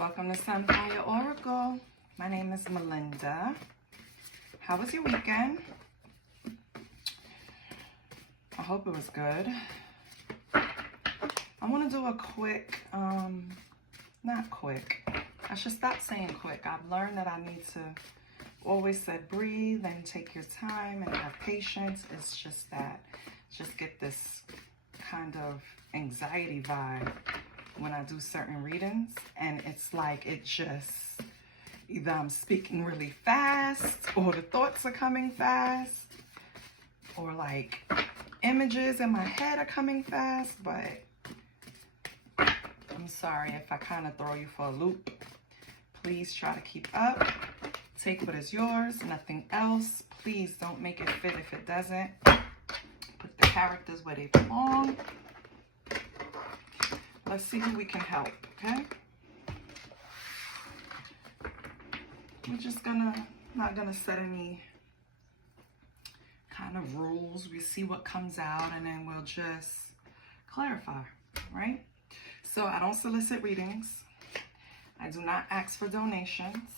Welcome to Sunfire Oracle. My name is Melinda. How was your weekend? I hope it was good. I want to do a quick, not quick. I should stop saying quick. I've learned that I need to always say breathe and take your time and have patience. It's just that, just get this kind of anxiety vibe when I do certain readings, and it's like it just, either I'm speaking really fast or the thoughts are coming fast, or like images in my head are coming fast. But I'm sorry if I kind of throw you for a loop. Please try to keep up. Take what is yours, nothing else. Please don't make it fit if it doesn't. Put the characters where they belong. Let's see who we can help, okay? We're just not gonna set any kind of rules. We see what comes out and then we'll just clarify, right? So I don't solicit readings. I do not ask for donations.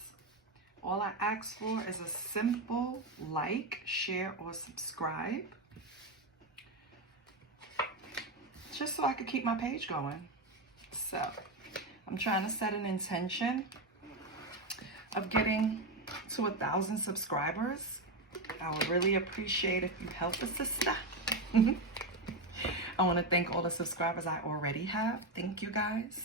All I ask for is a simple like, share, or subscribe. Just so I could keep my page going. So I'm trying to set an intention of getting to 1,000 subscribers. I would really appreciate if you help a sister. I want to thank all the subscribers I already have. Thank you guys.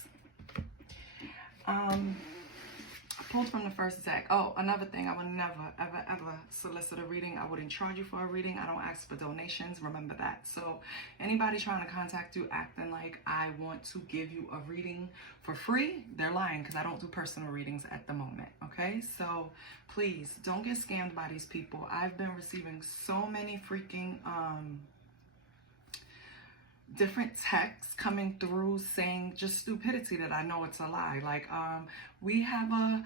I pulled from the first deck. Oh, another thing, I would never, ever solicit a reading. I wouldn't charge you for a reading. I don't ask for donations. Remember that. So anybody trying to contact you acting like I want to give you a reading for free, they're lying, because I don't do personal readings at the moment. Okay, so please don't get scammed by these people. I've been receiving so many freaking different texts coming through saying just stupidity that I know it's a lie. Like, we have a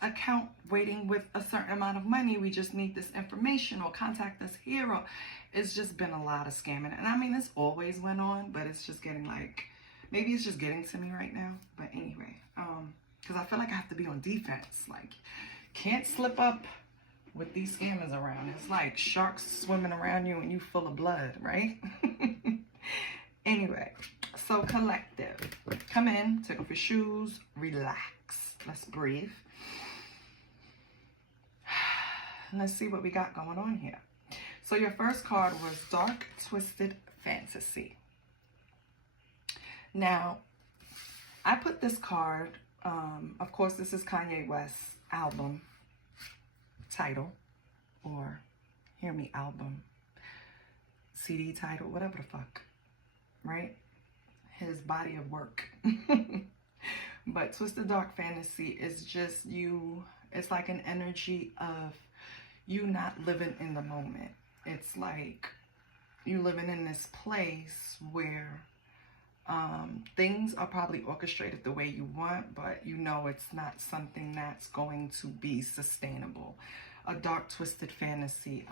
account waiting with a certain amount of money. We just need this information, or contact us here. Or it's just been a lot of scamming. And I mean, this always went on, but it's just getting like, maybe it's just getting to me right now. But anyway, because I feel like I have to be on defense. Like, can't slip up with these scammers around. It's like sharks swimming around you and you full of blood, right? Anyway, so collective. Come in, take off your shoes, relax. Let's breathe. Let's see what we got going on here. So your first card was Dark Twisted Fantasy. Now, I put this card, of course, this is Kanye West's album title, or hear me, album, CD title, whatever the fuck, right? His body of work. But Twisted Dark Fantasy is just you, it's like an energy of you not living in the moment. It's like you living in this place where things are probably orchestrated the way you want, but you know it's not something that's going to be sustainable. A dark twisted fantasy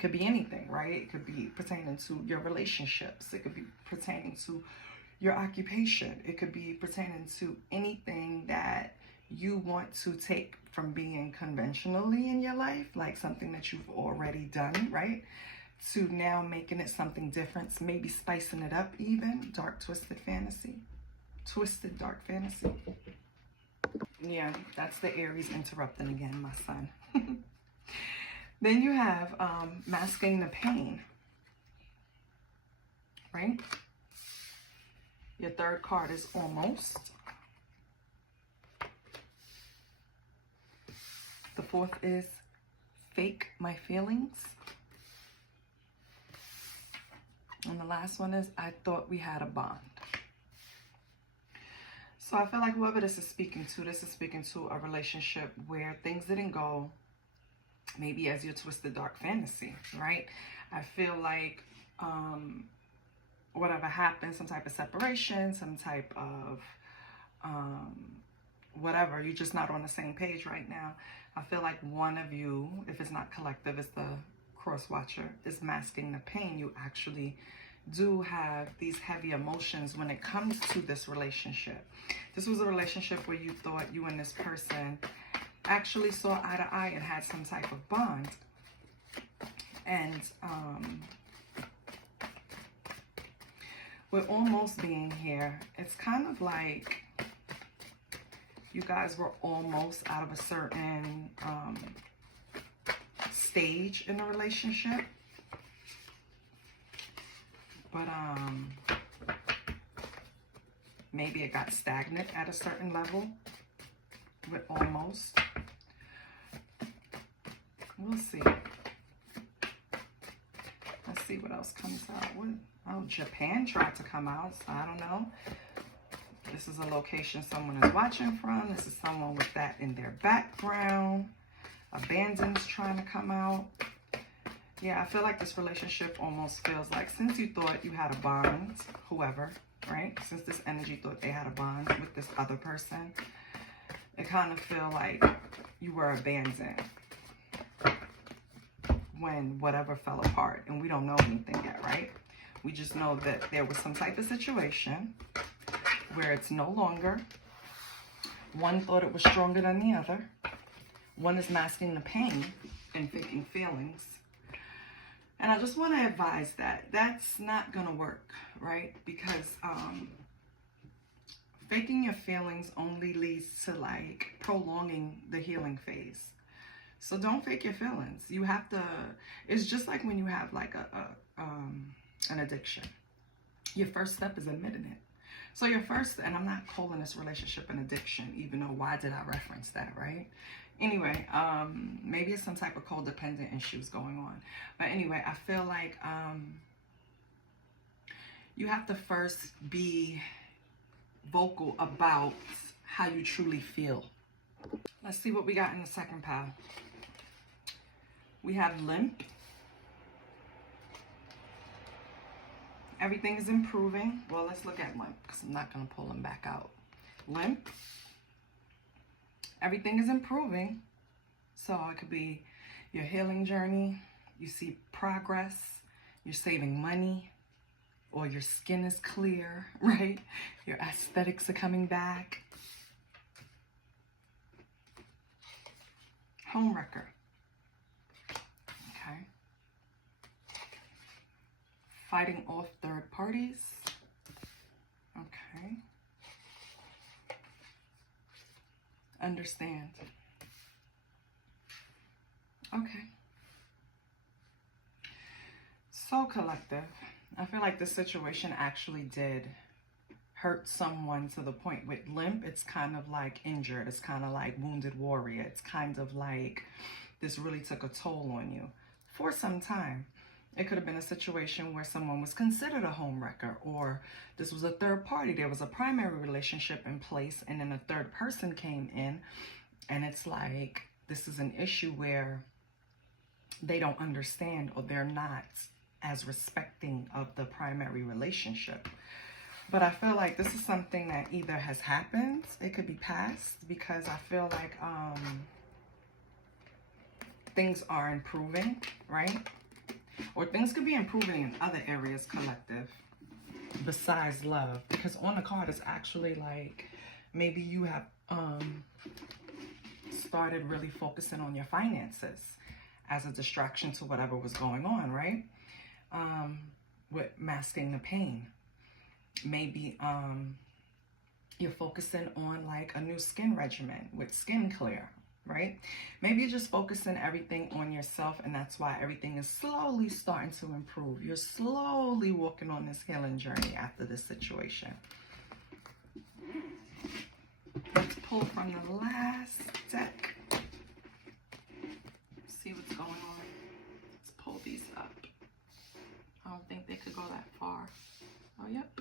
could be anything, right? It could be pertaining to your relationships. It could be pertaining to your occupation. It could be pertaining to anything that you want to take from being conventionally in your life, like something that you've already done, right? To now making it something different, so maybe spicing it up even. Dark twisted fantasy. Twisted dark fantasy. Yeah, that's the Aries interrupting again, my son. Then you have masking the pain, right? Your third card is Almost. The fourth is Fake My Feelings. And the last one is I Thought We Had a Bond. So I feel like whoever this is speaking to a relationship where things didn't go maybe as your twisted dark fantasy, right? I feel like whatever happened, some type of separation, some type of whatever, you're just not on the same page right now. I feel like one of you, if it's not collective, it's the cross watcher, is masking the pain. You actually do have these heavy emotions when it comes to this relationship. This was a relationship where you thought you and this person actually saw eye to eye and had some type of bond. And with almost being here, it's kind of like you guys were almost out of a certain stage in the relationship. But maybe it got stagnant at a certain level with almost. We'll see. Let's see what else comes out. Oh, Japan tried to come out, so I don't know. This is a location someone is watching from. This is someone with that in their background. Abandoned's trying to come out. Yeah, I feel like this relationship almost feels like, since you thought you had a bond, whoever, right? Since this energy thought they had a bond with this other person, it kind of feel like you were abandoned when whatever fell apart. And we don't know anything yet, right? We just know that there was some type of situation where it's no longer. One thought it was stronger than the other. One is masking the pain and faking feelings. And I just want to advise that that's not going to work, right? Because faking your feelings only leads to like prolonging the healing phase. So don't fake your feelings. You have to, it's just like when you have like an addiction. Your first step is admitting it. So your first, and I'm not calling this relationship an addiction, even though why did I reference that, right? Anyway, maybe it's some type of codependent issues going on. But anyway, I feel like you have to first be vocal about how you truly feel. Let's see what we got in the second pile. We have limp. Everything is improving. Well, let's look at limp because I'm not going to pull them back out. Limp. Everything is improving. So it could be your healing journey. You see progress. You're saving money. Or your skin is clear, right? Your aesthetics are coming back. Homewrecker. Okay. Fighting off third parties. Okay. Understand. Okay. So collective. I feel like this situation actually did hurt someone to the point with limp. It's kind of like injured. It's kind of like wounded warrior. It's kind of like this really took a toll on you for some time. It could have been a situation where someone was considered a homewrecker, or this was a third party. There was a primary relationship in place, and then a third person came in, and it's like this is an issue where they don't understand, or they're not as respecting of the primary relationship. But I feel like this is something that either has happened, it could be past, because I feel like things are improving, right? Or things could be improving in other areas, collective, besides love. Because on the card, it's actually like maybe you have started really focusing on your finances as a distraction to whatever was going on, right? With masking the pain. Maybe you're focusing on like a new skin regimen with Skin Clear, right? Maybe you're just focusing everything on yourself, and that's why everything is slowly starting to improve. You're slowly walking on this healing journey after this situation. Let's pull from the last deck. See what's going on. Let's pull these up. I don't think they could go that far. Oh, yep.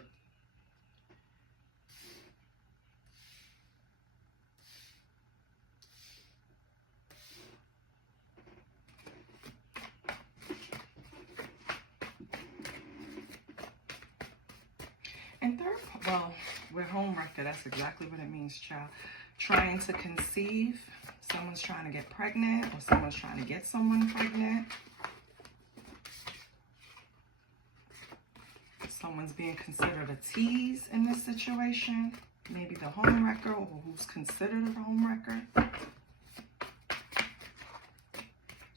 And third, well, we're homewrecker. That's exactly what it means, child. Trying to conceive. Someone's trying to get pregnant, or someone's trying to get someone pregnant. Someone's being considered a tease in this situation. Maybe the homewrecker, or who's considered a homewrecker.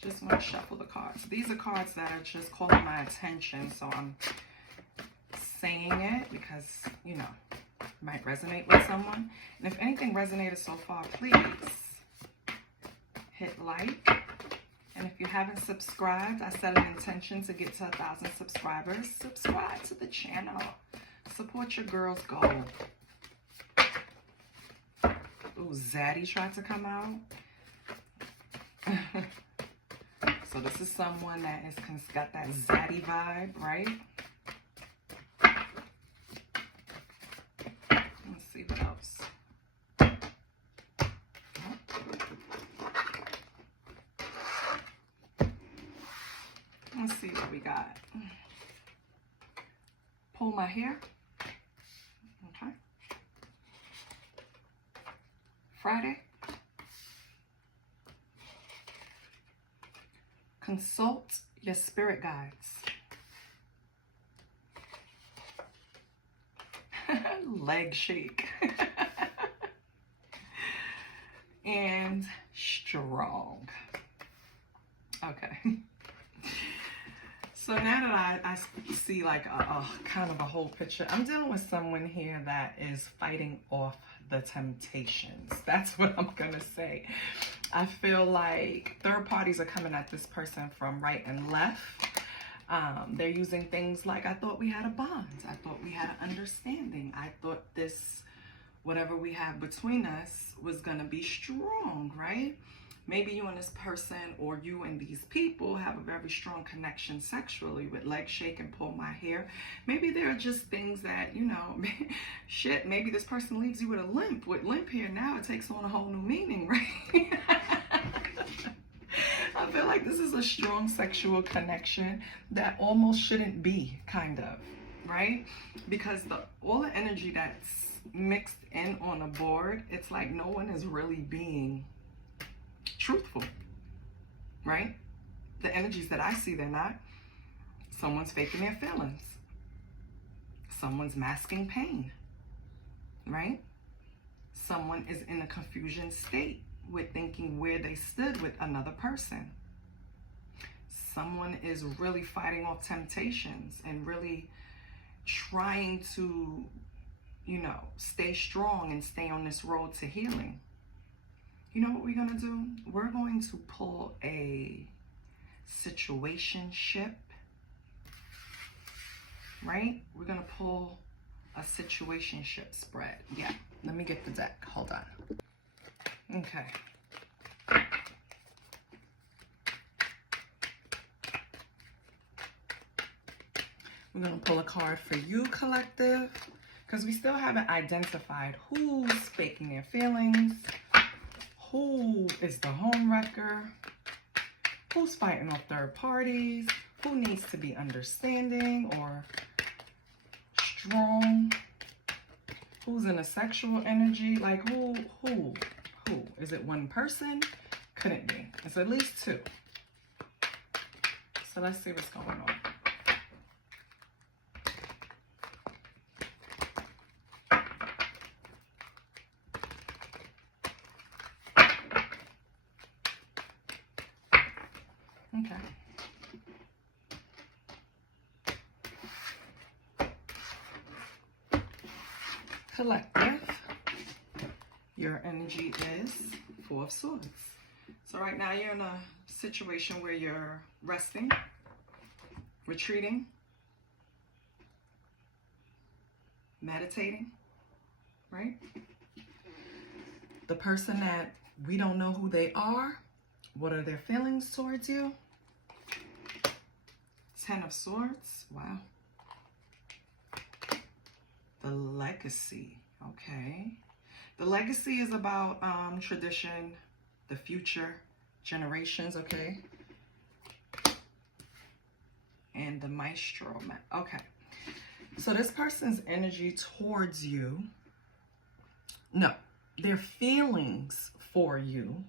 Just want to shuffle the cards. These are cards that are just calling my attention, so I'm saying it because, you know, it might resonate with someone. And if anything resonated so far, please hit like. And if you haven't subscribed, I set an intention to get to 1,000 subscribers. Subscribe to the channel. Support your girl's goal. Ooh, Zaddy tried to come out. So this is someone that is got that zaddy vibe, right? Let's see what else. Let's see what we got. Pull my hair. Okay. Friday. Consult your spirit guides. Leg shake. And strong. Okay. So now that I see like a kind of a whole picture, I'm dealing with someone here that is fighting off the temptations. That's what I'm gonna say. I feel like third parties are coming at this person from right and left. They're using things like, I thought we had a bond. I thought we had an understanding. I thought this, whatever we have between us was gonna be strong, right? Maybe you and this person, or you and these people, have a very strong connection sexually with leg shake and pull my hair. Maybe there are just things that, you know, shit, maybe this person leaves you with a limp. With limp here now, it takes on a whole new meaning, right? I feel like this is a strong sexual connection that almost shouldn't be, kind of, right? Because all the energy that's mixed in on a board, it's like no one is really being truthful, right? The energies that I see, they're not. Someone's faking their feelings. Someone's masking pain, right? Someone is in a confusion state with thinking where they stood with another person. Someone is really fighting off temptations and really trying to, you know, stay strong and stay on this road to healing. You know what we're going to do? We're going to pull a situationship, right? We're going to pull a situationship spread. Yeah, let me get the deck. Hold on. Okay. We're going to pull a card for you, collective, because we still haven't identified who's faking their feelings. Who is the homewrecker? Who's fighting off third parties? Who needs to be understanding or strong? Who's in a sexual energy? Like who? Is it one person? Couldn't be. It's at least two. So let's see what's going on. Okay. Collective, your energy is Four of Swords. So right now you're in a situation where you're resting, retreating, meditating, right? The person that we don't know who they are, what are their feelings towards you? Ten of Swords. Wow. The legacy. Okay. The legacy is about tradition, the future, generations. Okay. And the Maestro. Okay. So this person's energy towards you, no, their feelings for you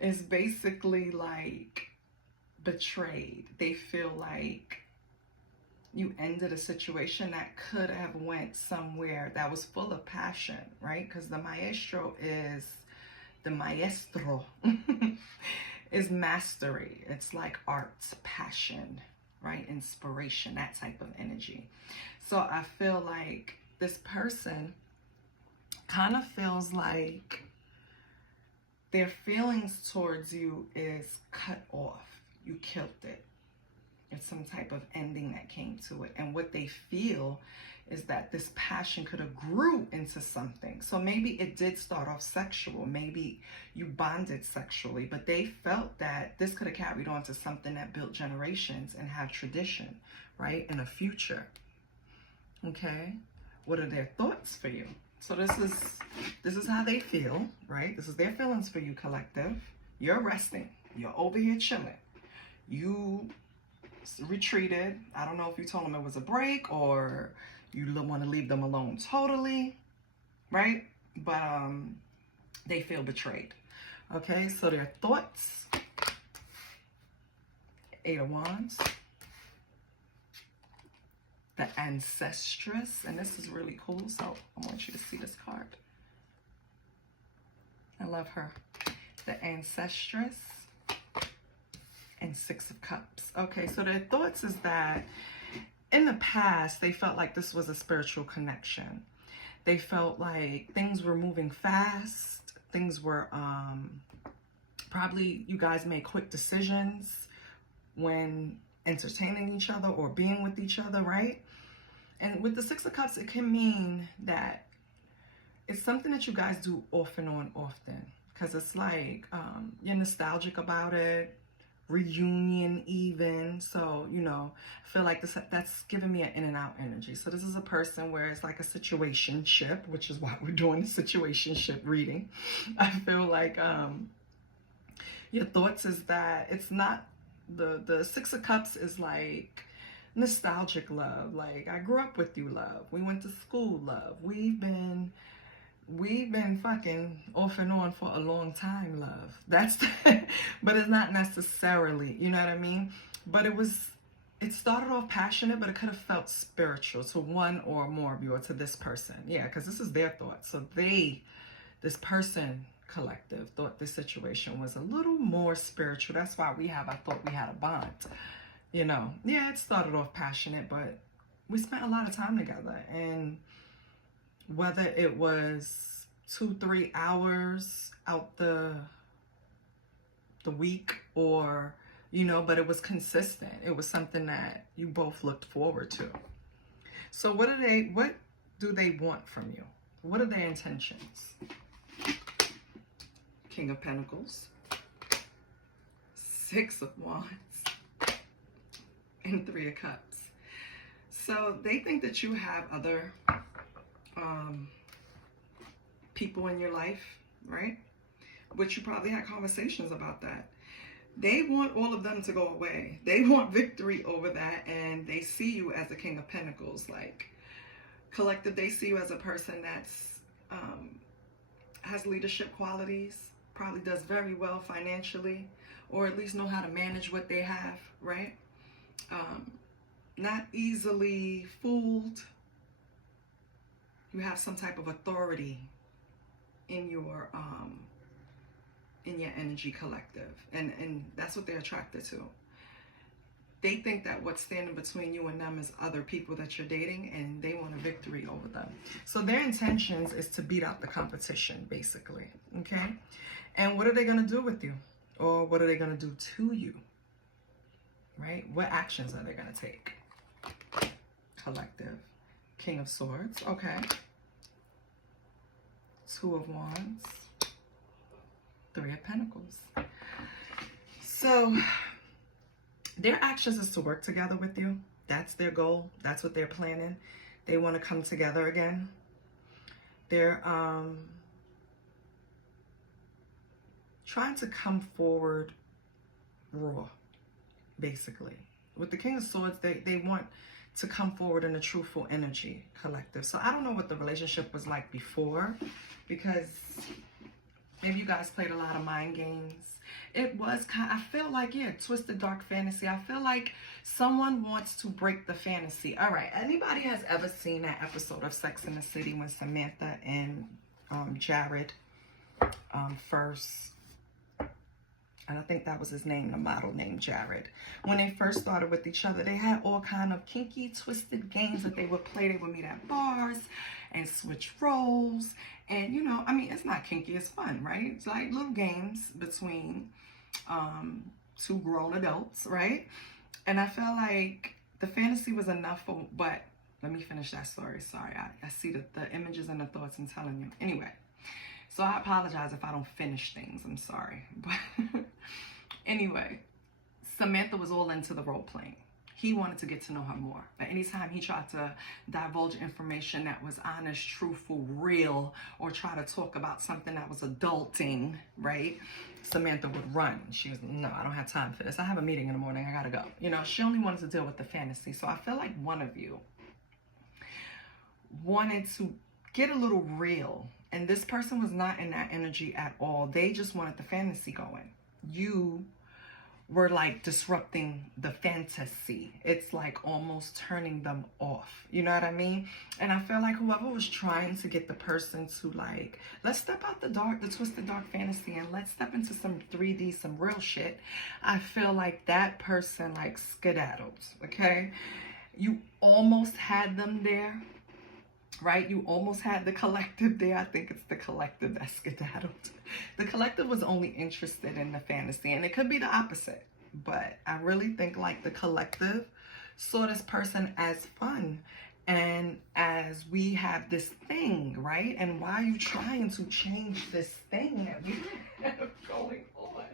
is basically like betrayed. They feel like You ended a situation that could have went somewhere that was full of passion, right? Because the maestro is mastery. It's like art, passion, right? Inspiration, that type of energy. So I feel like this person kind of feels like their feelings towards you is cut off. You killed it. It's some type of ending that came to it. And what they feel is that this passion could have grew into something. So maybe it did start off sexual. Maybe you bonded sexually, but they felt that this could have carried on to something that built generations and have tradition, right? In a future. Okay. What are their thoughts for you? So this is how they feel, right? This is their feelings for you, collective. You're resting. You're over here chilling. You retreated. I don't know if you told them it was a break or you want to leave them alone totally, right? But they feel betrayed. Okay, so their thoughts. 8 of Wands. The Ancestress, and this is really cool, so I want you to see this card. I love her. The Ancestress and 6 of Cups. Okay, so their thoughts is that in the past, they felt like this was a spiritual connection. They felt like things were moving fast. Things were, probably you guys made quick decisions when entertaining each other or being with each other, right? And with the 6 of Cups, it can mean that it's something that you guys do off and on often. Because it's like you're nostalgic about it, reunion even. So, you know, I feel like that's giving me an in and out energy. So this is a person where it's like a situationship, which is why we're doing the situationship reading. I feel like your thoughts is that it's not, the 6 of Cups is like nostalgic love. Like, I grew up with you, love. We went to school, love. We've been fucking off and on for a long time, love. That's but it's not necessarily, you know what I mean? But it started off passionate, but it could have felt spiritual to one or more of you, or to this person. Yeah, because this is their thoughts. So this person, collective, thought this situation was a little more spiritual. That's why I thought we had a bond. You know, yeah, it started off passionate, but we spent a lot of time together. And whether it was 2-3 hours out the week, or, you know, but it was consistent. It was something that you both looked forward to. So what do they want from you? What are their intentions? King of Pentacles, 6 of Wands, and 3 of Cups. So they think that you have other people in your life, right? Which you probably had conversations about that. They want all of them to go away. They want victory over that, and they see you as the King of Pentacles. Like, collective, they see you as a person that's has leadership qualities, probably does very well financially, or at least know how to manage what they have, right? Not easily fooled. You have some type of authority in your energy, collective, and that's what they're attracted to. They think that what's standing between you and them is other people that you're dating, and they want a victory over them. So their intentions is to beat out the competition, basically. Okay, and what are they going to do with you, or what are they going to do to you? Right? What actions are they going to take? Collective. King of Swords. Okay. 2 of Wands. 3 of Pentacles. So their actions is to work together with you. That's their goal. That's what they're planning. They want to come together again. They're trying to come forward raw, basically. With the King of Swords, they want to come forward in a truthful energy, collective. So I don't know what the relationship was like before, because If you guys played a lot of mind games, it was kind of, I feel like, yeah, twisted dark fantasy. I feel like someone wants to break the fantasy. All right, anybody has ever seen that episode of Sex and the City when Samantha and Jared first, and I think that was his name, the model named Jared. When they first started with each other, they had all kind of kinky, twisted games that they would play. They would meet at bars and switch roles. And, you know, I mean, it's not kinky, it's fun, right? It's like little games between two grown adults, right? And I felt like the fantasy was enough for, but let me finish that story. Sorry, I see the images and the thoughts I'm telling you. Anyway. So I apologize if I don't finish things. I'm sorry. But anyway, Samantha was all into the role playing. He wanted to get to know her more. But anytime he tried to divulge information that was honest, truthful, real, or try to talk about something that was adulting, right? Samantha would run. She was, no, I don't have time for this. I have a meeting in the morning. I gotta go. You know, she only wanted to deal with the fantasy. So I feel like one of you wanted to get a little real. And this person was not in that energy at all. They just wanted the fantasy going. You were like disrupting the fantasy. It's like almost turning them off. You know what I mean? And I feel like whoever was trying to get the person to like, let's step out the dark, the twisted dark fantasy, and let's step into some 3D, some real shit. I feel like that person like skedaddled, okay? You almost had them there. Right? You almost had the collective there. I think it's the collective that skedaddled. The collective was only interested in the fantasy, and it could be the opposite. But I really think like the collective saw this person as fun and as we have this thing, right? And why are you trying to change this thing that we have going on?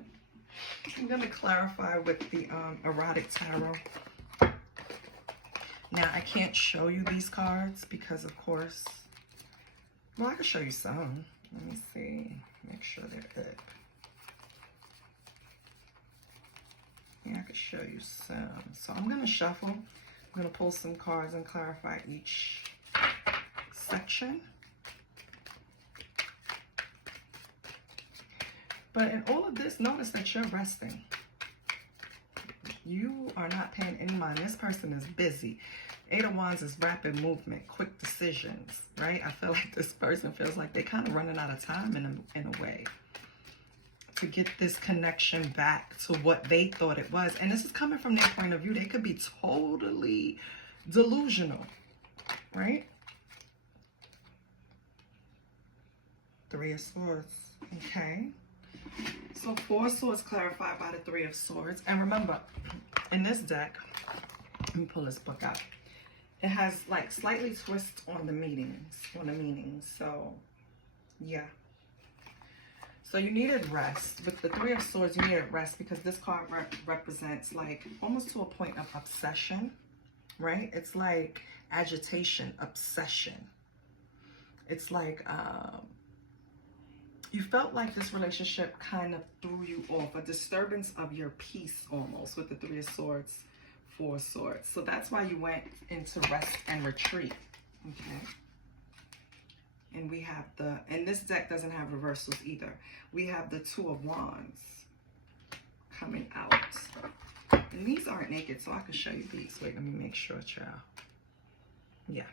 I'm going to clarify with the erotic tarot. Now, I can't show you these cards because, of course, well, I can show you some. Let me see. Make sure they're good. Yeah, I can show you some. So I'm going to shuffle. I'm going to pull some cards and clarify each section. But in all of this, notice that you're resting. You are not paying any mind. This person is busy. Eight of Wands is rapid movement, quick decisions, right? I feel like this person feels like they're kind of running out of time in a way to get this connection back to what they thought it was. And this is coming from their point of view. They could be totally delusional, right? Three of Swords, okay. So 4 of Swords clarified by the 3 of Swords. And remember, in this deck, let me pull this book out. It has like slightly twist on the meanings. So, yeah. So you needed rest. With the 3 of Swords, you needed rest because this card represents like almost to a point of obsession, right? It's like agitation, obsession. It's like, you felt like this relationship kind of threw you off, a disturbance of your peace almost with the 3 of Swords, 4 of Swords. So that's why you went into rest and retreat, okay? And we have and this deck doesn't have reversals either. We have the 2 of Wands coming out. And these aren't naked, so I can show you these. Wait, let me make sure, child. Yeah,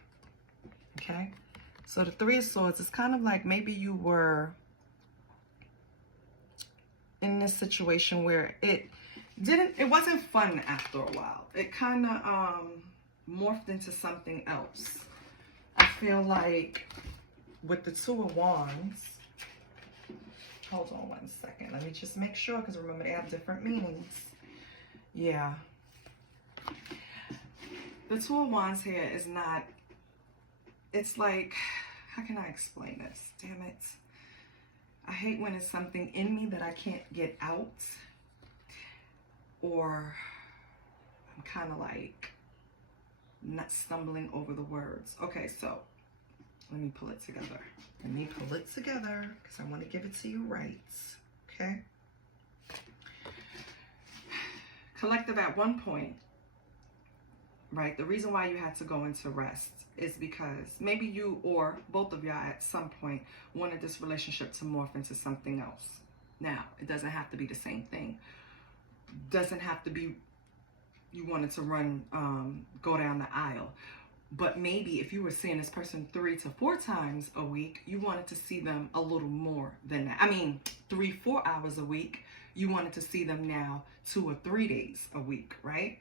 okay? So the 3 of Swords is kind of like maybe you were in this situation where it wasn't fun after a while. It kind of morphed into something else. I feel like with the 2 of Wands, hold on one second. Let me just make sure, because remember they have different meanings. Yeah. The 2 of Wands here is not, it's like, how can I explain this? Damn it. I hate when it's something in me that I can't get out, or I'm kind of like not stumbling over the words. Okay, so let me pull it together. Let me pull it together because I want to give it to you right. Okay. Collective, at one point, right? The reason why you had to go into rest is because maybe you or both of y'all at some point wanted this relationship to morph into something else. Now, it doesn't have to be the same thing. Doesn't have to be you wanted to go down the aisle. But maybe if you were seeing this person 3 to 4 times a week, you wanted to see them a little more than that. I mean, 3-4 hours a week, you wanted to see them now 2 or 3 days a week, right?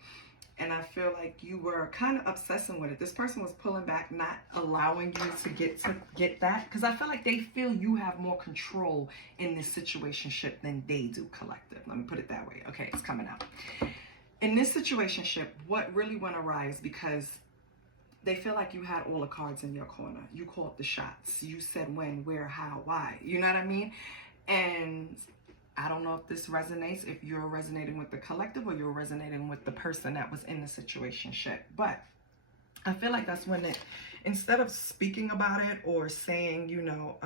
And I feel like you were kind of obsessing with it. This person was pulling back, not allowing you to get that. Because I feel like they feel you have more control in this situationship than they do, collective. Let me put it that way. Okay, it's coming out. In this situationship, what really went awry is because they feel like you had all the cards in your corner. You called the shots. You said when, where, how, why. You know what I mean? And I don't know if this resonates, if you're resonating with the collective or you're resonating with the person that was in the situationship. But I feel like that's when it, instead of speaking about it or saying, you know,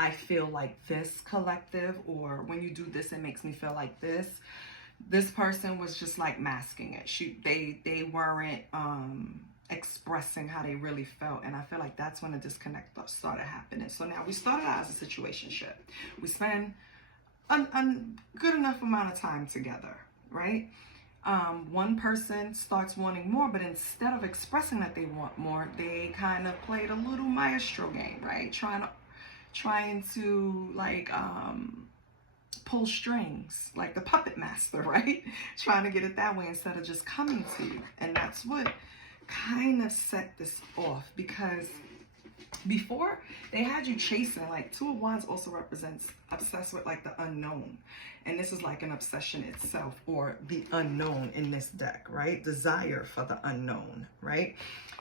I feel like this, collective, or when you do this, it makes me feel like this. This person was just like masking it. They weren't expressing how they really felt, and I feel like that's when the disconnect started happening. So now we started out as a situationship. We spend a good enough amount of time together, right? One person starts wanting more, but instead of expressing that they want more, they kind of played a little maestro game, right? Trying to like pull strings, like the puppet master, right? Trying to get it that way instead of just coming to you. And that's what kind of set this off, because before they had you chasing, like 2 of Wands also represents obsessed with like the unknown, and this is like an obsession itself, or the unknown in this deck, right? Desire for the unknown, right?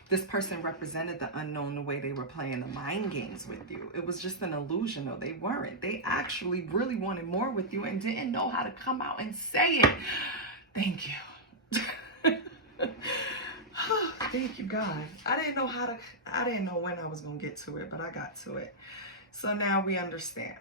This person represented the unknown the way they were playing the mind games with you. It was just an illusion, though. They weren't. They actually really wanted more with you and didn't know how to come out and say it. Thank you. Thank you, God. I didn't know when I was going to get to it, but I got to it. So now we understand.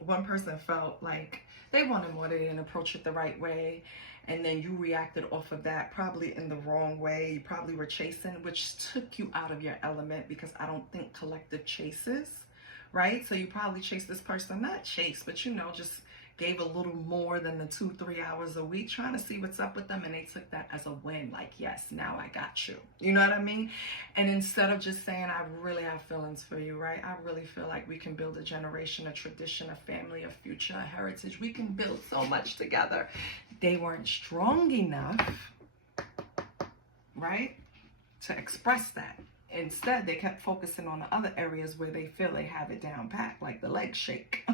One person felt like they wanted more, they didn't approach it the right way, and then you reacted off of that, probably in the wrong way. You probably were chasing, which took you out of your element, because I don't think collective chases, right? So you probably chased this person, not chase, but you know, just gave a little more than the 2-3 hours a week, trying to see what's up with them, and they took that as a win, like, yes, now I got you. You know what I mean? And instead of just saying, I really have feelings for you, right? I really feel like we can build a generation, a tradition, a family, a future, a heritage. We can build so much together. They weren't strong enough, right, to express that. Instead, they kept focusing on the other areas where they feel they have it down pat, like the leg shake.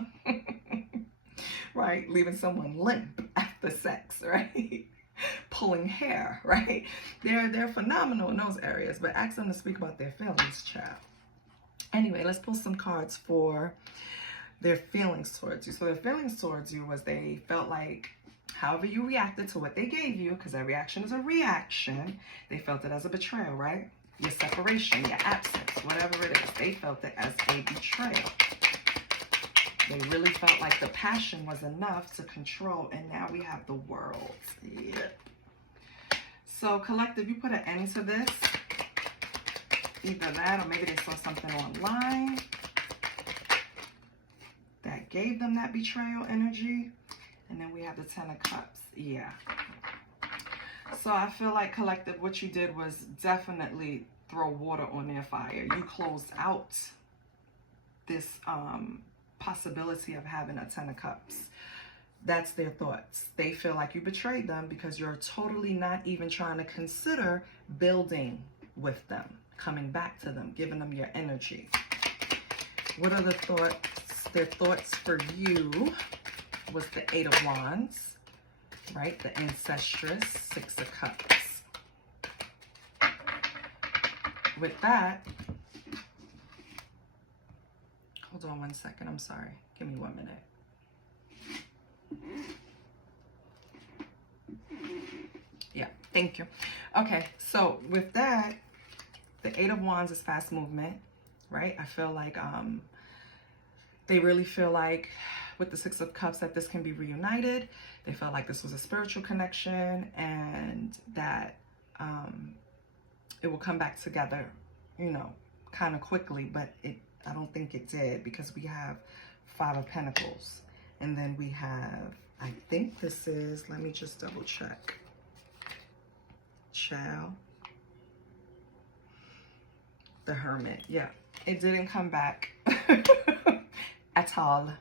Right? Leaving someone limp after sex, right? Pulling hair, right? They're phenomenal in those areas, but ask them to speak about their feelings, child. Anyway, let's pull some cards for their feelings towards you. So their feelings towards you was they felt like however you reacted to what they gave you, because that reaction is a reaction, they felt it as a betrayal, right? Your separation, your absence, whatever it is, they felt it as a betrayal. They really felt like the passion was enough to control, and now we have the world. Yeah. So, collective, you put an end to this. Either that, or maybe they saw something online that gave them that betrayal energy. And then we have the 10 of Cups. Yeah. So, I feel like, collective, what you did was definitely throw water on their fire. You closed out this possibility of having a 10 of Cups. That's their thoughts. They feel like you betrayed them because you're totally not even trying to consider building with them, coming back to them, giving them your energy. What are the thoughts? Their thoughts for you was the 8 of Wands, right? The Ancestress, 6 of Cups. With that, hold on one second. I'm sorry. Give me 1 minute. Yeah, thank you. Okay, so with that, the 8 of Wands is fast movement, right? I feel like They really feel like with the Six of Cups that this can be reunited. They felt like this was a spiritual connection and that it will come back together, you know, kind of quickly, but I don't think it did, because we have Five of Pentacles. And then we have, I think this is, let me just double check. Child. The Hermit. Yeah, it didn't come back at all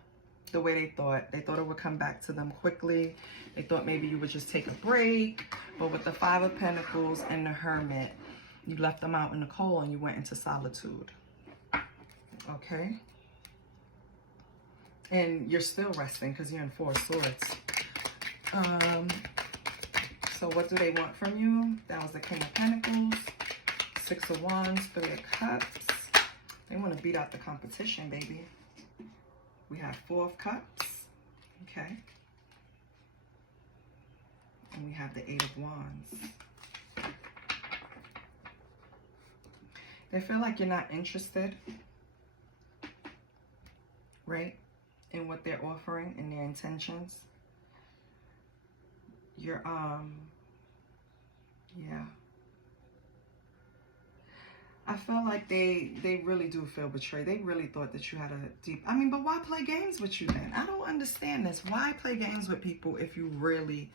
the way they thought. They thought it would come back to them quickly. They thought maybe you would just take a break. But with the Five of Pentacles and the Hermit, you left them out in the cold and you went into solitude. Okay? And you're still resting because you're in Four of Swords. So what do they want from you? That was the King of Pentacles, Six of Wands, Three of Cups. They want to beat out the competition, baby. We have Four of Cups. Okay. And we have the Eight of Wands. They feel like you're not interested, right, in what they're offering and their intentions. You're, yeah. I feel like they really do feel betrayed. They really thought that you had a deep, I mean, but why play games with you then? I don't understand this. Why play games with people if you really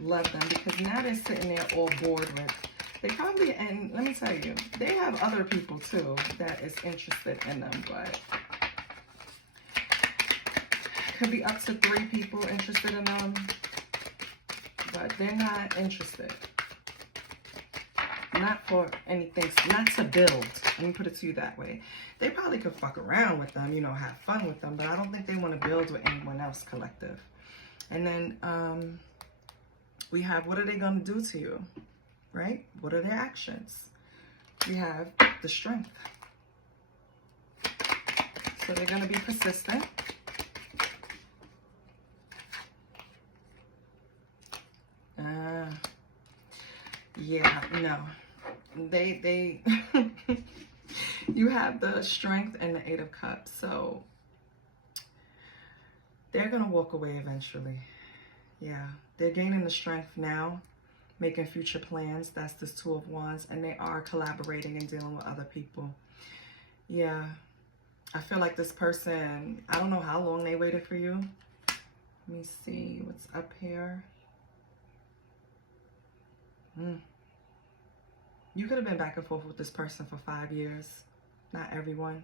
love them? Because now they're sitting there all bored with, they probably, and let me tell you, they have other people too that is interested in them, but could be up to 3 people interested in them, but they're not interested. Not for anything, not to build. Let me put it to you that way. They probably could fuck around with them, you know, have fun with them, but I don't think they want to build with anyone else, collective. And then we have, what are they going to do to you, right? What are their actions? We have the Strength. So they're going to be persistent. Yeah, no. They you have the Strength and the Eight of Cups, so they're gonna walk away eventually. Yeah, they're gaining the strength now, making future plans. That's this Two of Wands, and they are collaborating and dealing with other people. Yeah, I feel like this person, I don't know how long they waited for you. Let me see what's up here. You could have been back and forth with this person for 5 years. Not everyone.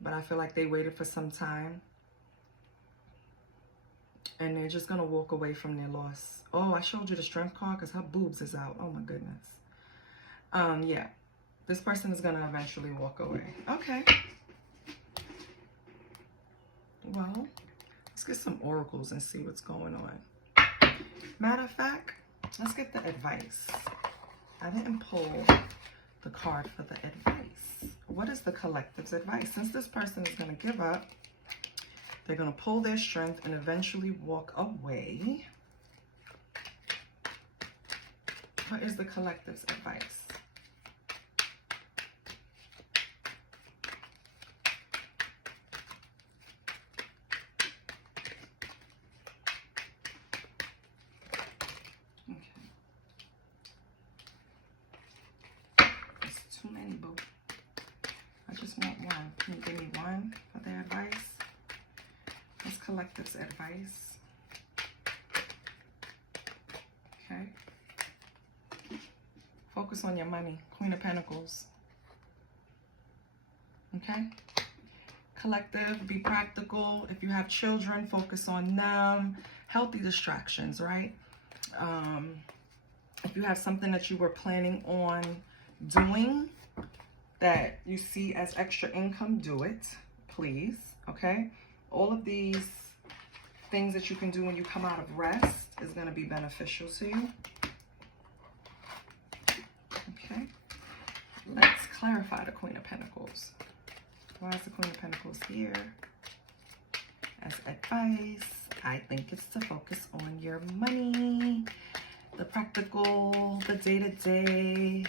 But I feel like they waited for some time. And they're just going to walk away from their loss. Oh, I showed you the Strength card because her boobs is out. Oh, my goodness. Yeah. This person is going to eventually walk away. Okay. Well, let's get some oracles and see what's going on. Matter of fact, let's get the advice. I didn't pull the card for the advice. What is the collective's advice? Since this person is going to give up, they're going to pull their strength and eventually walk away. What is the collective's advice? Too many, boo. I just want one. Can you give me one for their advice? That's collective's advice. Okay. Focus on your money. Queen of Pentacles. Okay. Collective, be practical. If you have children, focus on them. Healthy distractions, right? If you have something that you were planning on doing that you see as extra income, do it, please. Okay, all of these things that you can do when you come out of rest is going to be beneficial to you. Okay, let's clarify the Queen of Pentacles. Why is the Queen of Pentacles here as advice? I think it's to focus on your money, the practical, the day-to-day.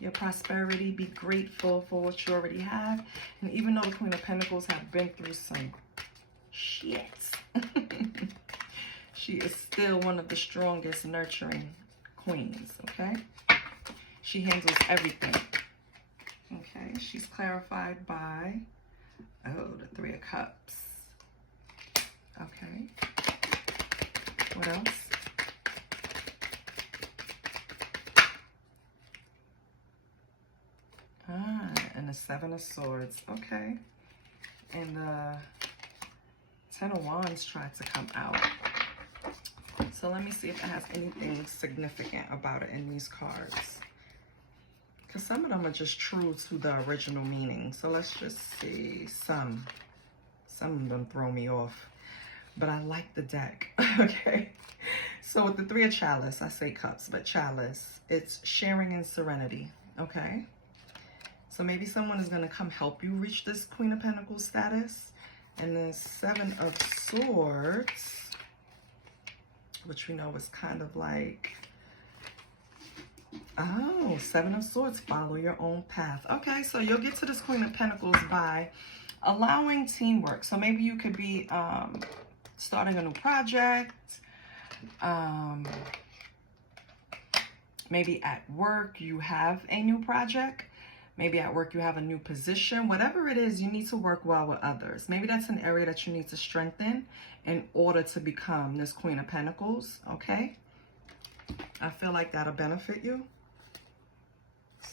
your prosperity. Be grateful for what you already have. And even though the Queen of Pentacles have been through some shit, she is still one of the strongest, nurturing queens, okay? She handles everything. Okay, she's clarified by, the Three of Cups. Okay. What else? And the Seven of Swords. Okay. And the Ten of Wands tried to come out. So let me see if it has anything significant about it in these cards. Because some of them are just true to the original meaning. So let's just see. Some of them throw me off. But I like the deck. Okay. So with the Three of Chalice, I say cups, but chalice, it's sharing and serenity. Okay. So maybe someone is going to come help you reach this Queen of Pentacles status. And the Seven of Swords, which we know is kind of like, oh, Seven of Swords, follow your own path. Okay, so you'll get to this Queen of Pentacles by allowing teamwork. So maybe you could be starting a new project. Maybe at work you have a new project. Maybe at work you have a new position. Whatever it is, you need to work well with others. Maybe that's an area that you need to strengthen in order to become this Queen of Pentacles, okay? I feel like that'll benefit you.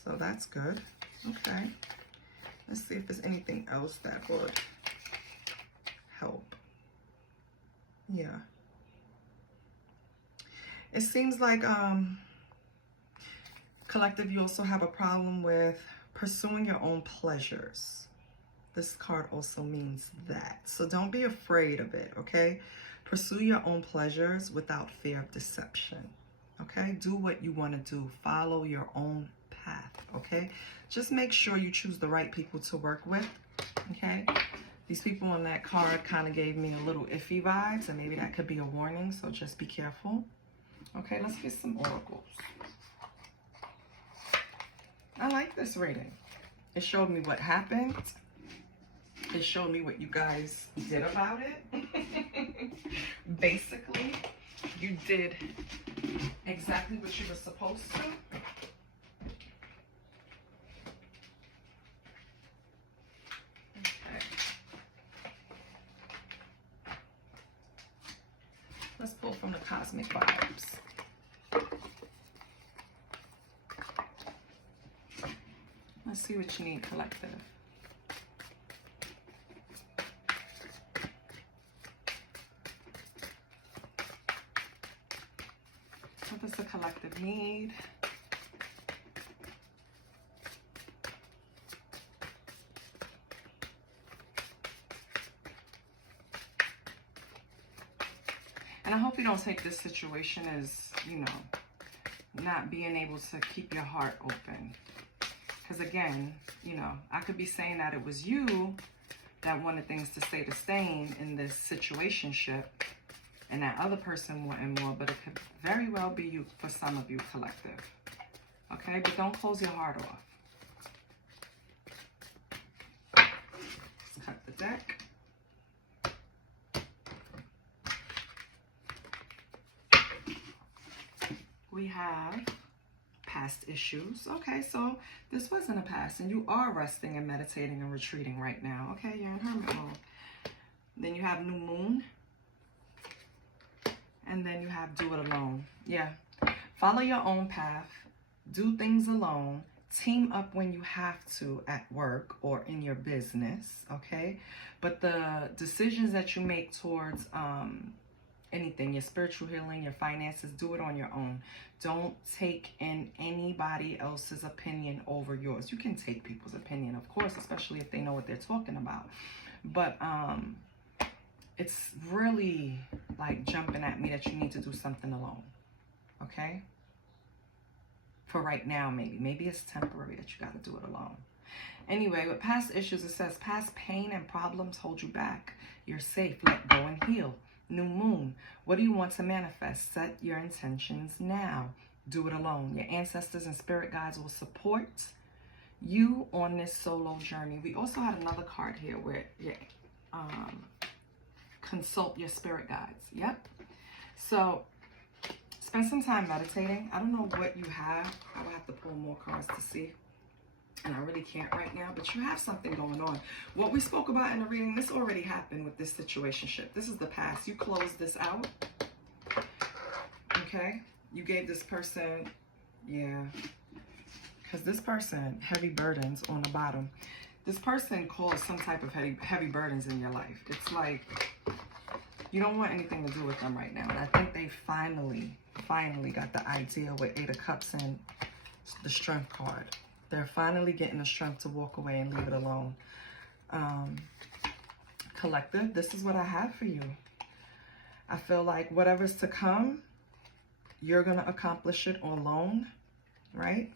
So that's good. Okay. Let's see if there's anything else that would help. Yeah. It seems like, collective, you also have a problem with pursuing your own pleasures. This card also means that. So don't be afraid of it, okay? Pursue your own pleasures without fear of deception, okay? Do what you want to do. Follow your own path, okay? Just make sure you choose the right people to work with, okay? These people on that card kind of gave me a little iffy vibes, and maybe that could be a warning, so just be careful. Okay, let's get some oracles. I like this reading. It showed me what happened. It showed me what you guys did about it. Basically, you did exactly what you were supposed to. Okay. Let's pull from the cosmic vibes. Let's see what you need, collective. What does the collective need? And I hope you don't take this situation as, you know, not being able to keep your heart open. Because again, you know, I could be saying that it was you that wanted things to stay the same in this situationship, and that other person wanted more, but it could very well be you for some of you, collective. Okay, but don't close your heart off. Let's cut the deck. We have past issues. Okay, so this wasn't a past, and you are resting and meditating and retreating right now. Okay, you're in hermit mode. Then you have new moon, and then you have do it alone. Yeah, follow your own path, do things alone, team up when you have to at work or in your business. Okay, but the decisions that you make towards anything, your spiritual healing, your finances, do it on your own. Don't take in anybody else's opinion over yours. You can take people's opinion, of course, especially if they know what they're talking about. But it's really like jumping at me that you need to do something alone. Okay? For right now, maybe. Maybe it's temporary that you got to do it alone. Anyway, with past issues, it says past pain and problems hold you back. You're safe. Let go and heal. New moon. What do you want to manifest? Set your intentions now. do it alone. Your ancestors and spirit guides will support you on this solo journey. We also had another card here where you consult your spirit guides. Yep. So spend some time meditating. I don't know what you have. I will have to pull more cards to see. And I really can't right now, but you have something going on. What we spoke about in the reading, this already happened with this situationship. This is the past. You closed this out. Okay? You gave this person, yeah. Because this person, heavy burdens on the bottom. This person caused some type of heavy burdens in your life. It's like you don't want anything to do with them right now. And I think they finally got the idea with 8 of Cups and the Strength card. They're finally getting the strength to walk away and leave it alone. Collective, this is what I have for you. I feel like whatever's to come, you're going to accomplish it alone, right?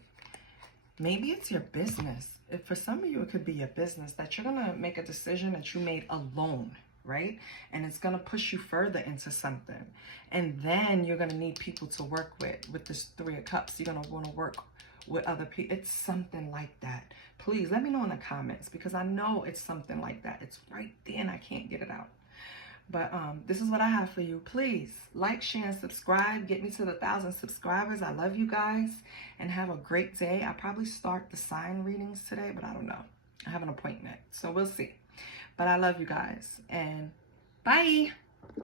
Maybe it's your business. If for some of you, it could be your business that you're going to make a decision that you made alone, right? And it's going to push you further into something. And then you're going to need people to work with this 3 of Cups. You're going to want to work with other people. It's something like that. Please let me know in the comments, because I know it's something like that. It's right there and I can't get it out. But this is what I have for you. Please like, share, and subscribe. Get me to the 1,000 subscribers. I love you guys and have a great day. I probably start the sign readings today, but I don't know. I have an appointment, so we'll see. But I love you guys and bye.